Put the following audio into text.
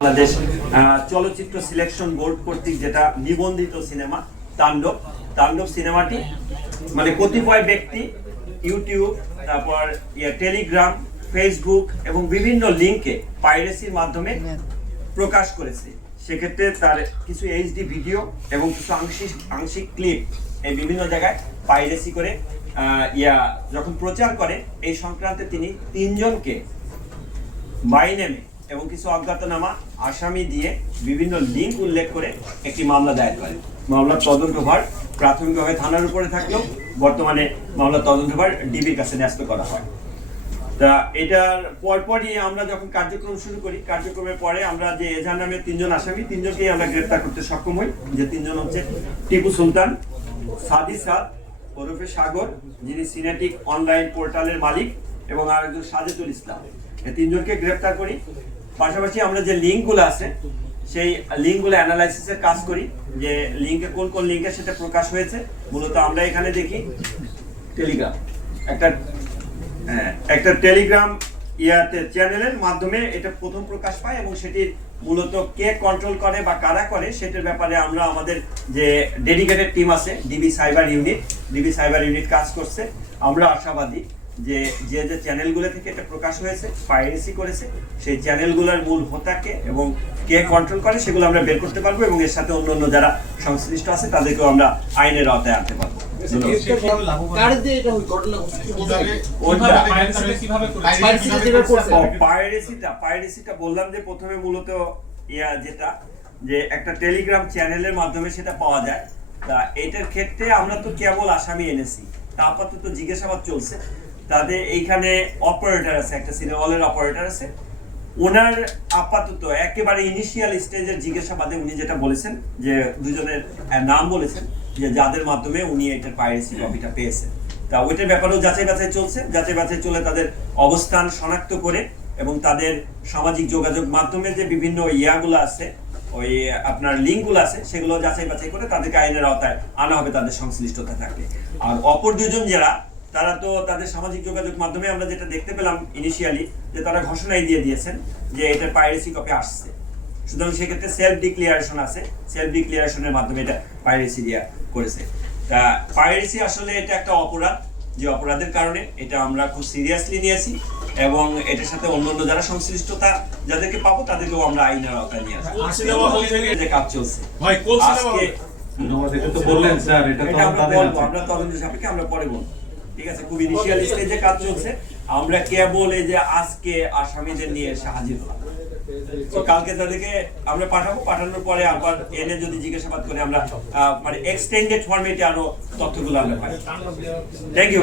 বাংলাদেশ চলচ্চিত্র selection board কর্তৃক যেটা নিবন্ধিত সিনেমা তাণ্ডব তাণ্ডব সিনেমাটি মানে কতিপয় ব্যক্তি ইউটিউব তারপর টেলিগ্রাম ফেসবুক এবং বিভিন্ন লিঙ্কে পাইরেসির মাধ্যমে প্রকাশ করেছে। সেক্ষেত্রে তার কিছু এইচডি ভিডিও এবং কিছু আংশিক ক্লিপ এই বিভিন্ন জায়গায় পাইরেসি করে যখন প্রচার করে এই সংক্রান্তে তিনি 3 জনকে বাই নেমে এবং কিছু অজ্ঞাতনামা আসামি দিয়ে বিভিন্ন লিঙ্ক উল্লেখ করে একটি মামলা দায়ের করে। মামলার তদন্তভার প্রাথমিকভাবে থানার উপরে থাকলেও বর্তমানে মামলার তদন্তভার ডিবির কাছে ন্যস্ত করা হয়। তা এটার পরপরই আমরা যখন কার্যক্রম শুরু করি, কার্যক্রমের পরে আমরা যে এজাহার নামে 3 জন আসামি 3 জনকেই আমরা গ্রেফতার করতে সক্ষম হই। যে 3 জন হচ্ছে টিপু সুলতান, সাদি সাদ ওরফে সাগর যিনি সিনেটিক অনলাইন পোর্টালের মালিক এবং আরেকজন সাজেদুল ইসলাম, এই 3 জনকে গ্রেফতার করি। পাশাপাশি আমরা যে লিঙ্কগুলো আছে সেই লিঙ্কগুলো অ্যানালাইসিসের কাজ করি, যে লিঙ্কে কোন কোন লিঙ্কে সেটা প্রকাশ হয়েছে। মূলত আমরা এখানে দেখি টেলিগ্রাম একটা টেলিগ্রাম চ্যানেলের মাধ্যমে এটা প্রথম প্রকাশ পায় এবং সেটির মূলত কে কন্ট্রোল করে বা কারা করে সেটার ব্যাপারে আমরা আমাদের যে ডেডিকেটেড টিম আছে ডিবি সাইবার ইউনিট কাজ করছে। আমরা আশাবাদী যে যে চ্যানেলগুলো থেকে এটা প্রকাশ হয়েছে পাইরেসি করেছে সেই চ্যানেলগুলোর মূল হোতাকে এবং কে কন্ট্রোল করে সেগুলো আমরা বের করতে পারবো এবং এর সাথে অন্যান্য যারা সংশ্লিষ্ট আছে তাদেরকেও আমরা আইনের আওতায় আনতে পারবো। পাইরেসিটা বললাম যে প্রথমে মূলত যেটা যে একটা টেলিগ্রাম চ্যানেলের মাধ্যমে সেটা পাওয়া যায়। তা এটার ক্ষেত্রে আমরা তো কেবল আসামি এনেছি, তা আপাতত জিজ্ঞাসাবাদ চলছে। তাদের এইখানে অপারেটর আছে, একটা সিনেমা হলের অপারেটর আছে, ওনার আপাতত একেবারে ইনিশিয়াল স্টেজের জিজ্ঞাসাবাদে উনি যেটা বলেছেন যে 2 জনের নাম বলেছেন যে যাদের মাধ্যমে উনি এটার পাইরেসি কপিটা পেয়েছেন। তা ওইটার ব্যাপারেও যাচাই বাছাই চলছে। যাচাই বাছাই চলে তাদের অবস্থান শনাক্ত করে এবং তাদের সামাজিক যোগাযোগ মাধ্যমে যে বিভিন্ন ইয়াগুলো আছে ওই আপনার লিঙ্কগুলো আছে সেগুলো যাচাই বাছাই করে তাদেরকে আইনের আওতায় আনা হবে তাদের সংশ্লিষ্টতা থাকলে। আর অপর 2 জন যারা তারা তো তাদের সামাজিক যোগাযোগ মাধ্যমে আমরা যেটা দেখতে পেলাম ইনিশিয়ালি যে তারা ঘোষণাই দিয়ে দিয়েছেন যে এটার পাইরেসি কপি আসছে। সুতরাং সেক্ষেত্রে সেলফ ডিক্লিয়ারেশন আছে, সেলফ ডিক্লিয়ারেশনের মাধ্যমে এটা পাইরেসি দিয়া করেছে। তা পাইরেসি আসলে এটা একটা অপরাধ, যে অপরাধের কারণে এটা আমরা খুব সিরিয়াসলি নিয়েছি এবং এটার সাথে অন্যান্য যারা সংশ্লিষ্টতা যাদেরকে পাবো তাদেরকেও আমরা আইনের আওতায় নিয়ে আসবো। যে কাজ চলছে আমরা তদন্ত সাপেক্ষে আমরা পরে বলবো, ঠিক আছে? খুব ইনিশিয়াল স্টেজে কাজ চলছে। আমরা কেবল এই যে আজকে আসামিদের নিয়ে এসে হাজির হলাম, তো কালকে তাদেরকে আমরা পাঠানোর পরে আবার এনে যদি জিজ্ঞাসাবাদ করে আমরা মানে এক্সটেন্ডেড ফরম্যাটে আরো তথ্যগুলো আমরা পাই। Thank you.